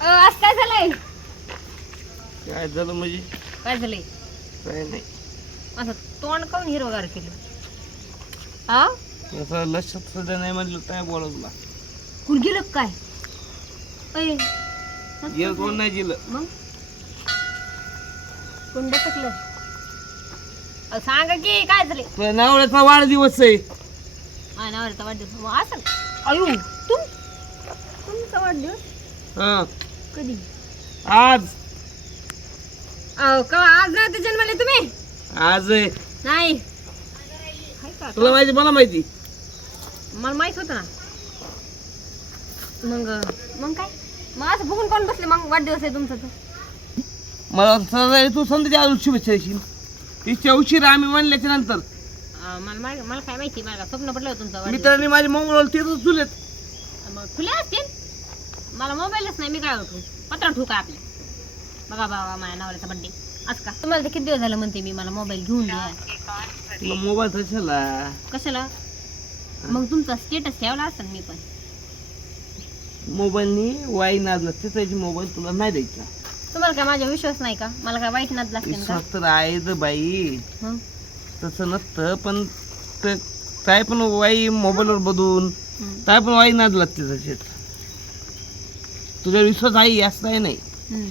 आज काय झालंय? काय झालं म्हणजे? काय झालंय? काय नाही. असं तोंड काऊन हिरवगार केलं? हा असं लक्षात सुद्धा नाही म्हणलं काय बोला तुला? कुठ गेलं काय? अय, कोण नाही दिलं मग? कुंड टाकलं सांगा की काय झाले तुझ्या नावड्याचा वाढदिवस आहे. माझ्या वाढदिवस. मग असं अयो तुम तुमचा वाढदिवस? हा. कधी? आज. अहो का आज राहते जन्मले तुम्ही? आज आहे. नाही. हाय का तुला माहिती मला माहिती. मला माहीत होतं ना. मग मग काय? मग असं बघून कोण बसले? मग वाढदिवस आहे तुमचा तर मला सगळं तू संध्याच्या आज शुभेच्छा देशील. तिच्या उशीर आम्ही म्हणल्याच्या नंतर. अं, मला माहिती मला काय माहिती मला स्वप्न पडलं होतं तुमचं वाढदिवस. मित्रांनी माझ्या मोबाईल तिथं चुलेत मग खुले असतील? मला मोबाईलच नाही मी काय उठू पत्रा ठेवू का आपल्या. बघा बाबा माझ्या नवऱ्याचा बड्डे आज का? तुम्हाला तर किती दिवस झालं म्हणते मी मला मोबाईल घेऊन द्या. मोबाईल कशाला? कशाला? मग तुमचा स्टेटस ठेवला असेल मी पण. मोबाईलनी वाई नादला त्याची मोबाईल तुला नाही द्यायचा. तुम्हाला काय माझा विश्वास नाही का? मला काय वाईट नाद लागते का विश्वास तर आहे बाई. मग तसं नसतं पण ते काय पण वाई मोबाईलवर हम्म. काय पण वाई नाद लागते त्याच्यात. तुझ्या विश्वास आहे असं आहे नाही. हम्म.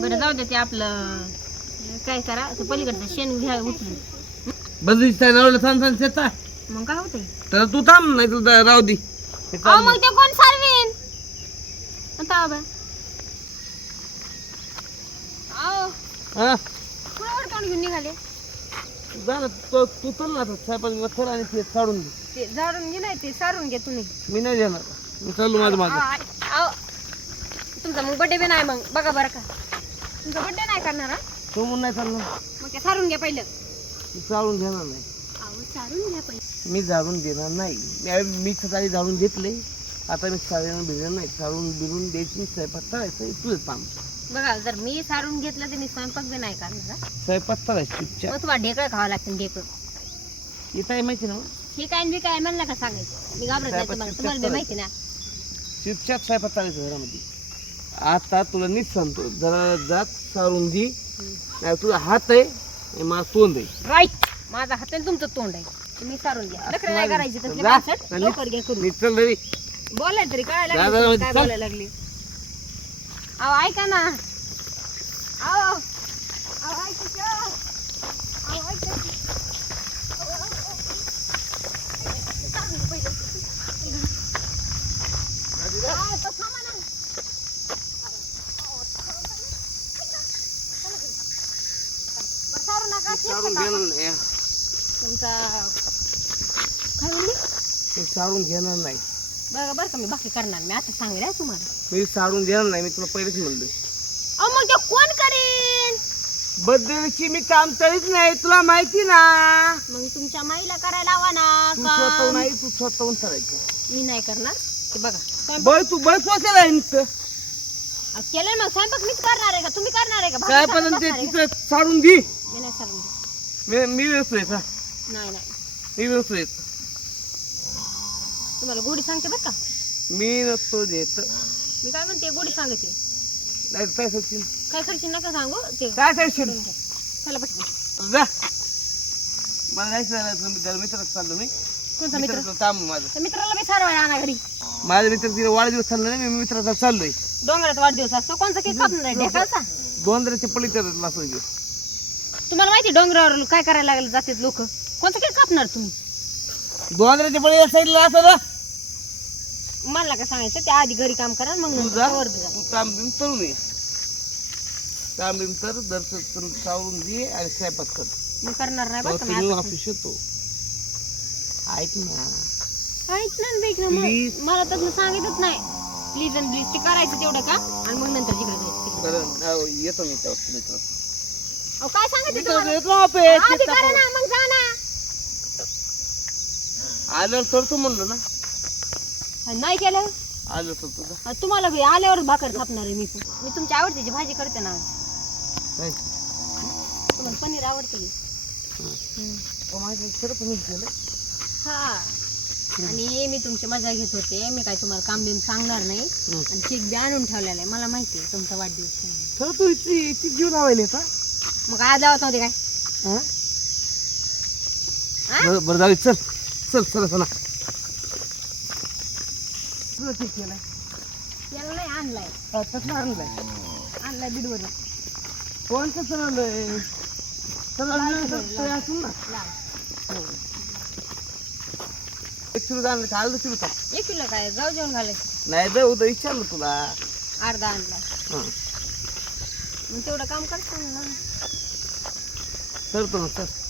बरं जाऊ दे ते आपलं काय करा ते पलीकडचं शेण घ्या उचलून. बदलीच काय नावलं मग काय होतंय? तर तू थांब नाही तुला राहू दे. अहो. मग ते कोण सारवीन आता बा अहो हा? कुणावर तोंड घेऊन निघाले? जा ना तू तू चल ना आता स्वयंपाक कर आणि ते काढून दे ते झाडून घे नाही ते सारून घे तुम्ही. मी नाही देणार. मी चाललो माझं माझं तुमचा मग बड्डे बी नाही मग. बघा बरं का. तुमचा बड्डे नाही करणार हा? तो म्हणून नाही चाललं मग ते सारून घ्या पहिलं. चालून घेणार नाही. अहो सारून घ्या पहिलं. मी झाडून देणार नाही. मी- मी सकाळी झाडून घेतले. आता मी साड्यानं भिजणार नाही. साडून बिरून द्यायची स्वयंपाक करायचं तुझं काम. बघा जर मी सारून घेतलं तर मी स्वयंपाक बी नाही करणार हा. स्वयंपाक करायचं चुपचाप. मग तुम्हाला ढेकळं खावं लागतं ढेकळं. येत आहे माहिती ना? हे काय बी काय म्हणलं का सांगायचं. मी घाबरत नाही तुम्हाला. तुम्हाला बी माहिती ना. चुपचाप स्वयंपाक करायचं घरामध्ये. आता तुला नीट सांगतो जरा जात सारून दे नाही तुझा हात आहे आणि माझा तोंड आहे. राईट माझा हात आणि तुमचं तोंड आहे. तुम्ही सारून घ्या. लकडं नाही करायची तसले जा. पाचट. लवकर घ्या करून. नीट चल रे. बोलाय तरी कळायला जा, लागली? जा, तुम्ही जा, काय चल. बोलायला लागली? अहो ऐका ना. अहो ऐका की, अहो. अहो, ऐका की. अहो, अहो, अहो. ते सारून घे पहिलं. अहो, तो थांबा ना. बरं, सारू नका केक सारून. घेणार नाही. तुमचा मी सारून घेणार नाही. बघा बरं का मी बाकी करणार मी आता सांगेल तुम्हाला. मी सारून घेणार नाही मी तुला पहिलेच म्हणलोय. अहो मग ते कोण करेन? बद्दलची मी काम करीत नाही तुला माहिती ना. मग तुमच्या माईला करायला हवा ना तू काम. स्वतः नाही तू स्वतःहून करायचं. मी नाही करणार. ते बघा स्वयंपाक बळ तू बळ पोचायला आहे नुसतं अहो, केलं मग. स्वयंपाक मीच करणार आहे का? तुम्ही करणार आहे का? भाकरी काय पण ते बसणार आहे का? तिथं सारून दे मी. मी मी व्यवस्थित आहे, हा. नाही नाही मी व्यवस्थित. तुम्हाला गोडी सांगते बरं का मी नसतो देत मी काय म्हणते गोडी सांगते नाही काय सचिन काय करशील नका सांगू ते काय सचिन करून घ्या. चला पटकन जा मला जायचं झालं तुम्ही जरा मित्रात चाललो मी कोणता मित्र मित्राचं काम आहे माझं त्या मित्राला मी सारवायला आणा घरी माझ्या मित्र तिथे वाढदिवस चाललो नाही मी मित्राचा चाललोय डोंगरात वाढदिवस असतो कोणता केक कापणार आहे ढेकळचा दोन जराचे पलीकडे तुम्हाला माहिती डोंगरावर काय करायला लागले जातात लोक? कोणता केक कापणार तुम्ही? दोन जराचे पलीकडे साईडला असं ना. मला काय सांगायचं त्या आधी घरी काम करा मग तू नंतर वर बी जा. तू ये तर दर्शन चावून दे आणि स्वयंपाक कर. मी करणार नाही बरं का मी तुम्ही आता. ऑफिस येतो. ऐक ना. काहीच नाही बाई गं, मग. Please. मला तर सांगितच नाही. प्लीज अँड प्लीज ते करायचं तेवढं का आणि मग नंतर तिकडे जायचं तिकडे. बरं अहो, येतो मी अहो, काय तुम्हाला? येतो आधी करा ना मग जा ना. आल्यावर करतो म्हणलो ना. आणि नाही केलं? आलो तर तुझा अहो, तुम्हाला बी आल्यावर भाकर थापणार आहे मी पण. मी तुमच्या आवडतीची भाजी करते ना. काय तुम्हाला पनीर आवडते. की? हम्म. माझं खरं पण केलं हा. आणि मी तुमची मजा घेत होते. मी काय तुम्हाला काम बिम सांगणार नाही. हं. आणि केक बी आणून ठेवलेला आहे. मला माहिती आहे तुमचा वाढदिवस. आहे. खरं तू इथे इथे जीव लावायला का मग आज लावत नव्हते काय? हा? हा? बरं बरं जाऊ दे, चल चल चल चला. ठीक केलं त्याला नाही आणलाय. तसं आणलंय. आणलाय बीडवर कोणतं चलवलंय चल असून ना. एक किलो आणलं का? अर्धा किलो एक किलो काय? जाऊ जेवण नाही जाऊ उद्या विचारलं तुला. अर्धा आणलाय. हां. मग तेवढं काम करतो ना. करतो ना सर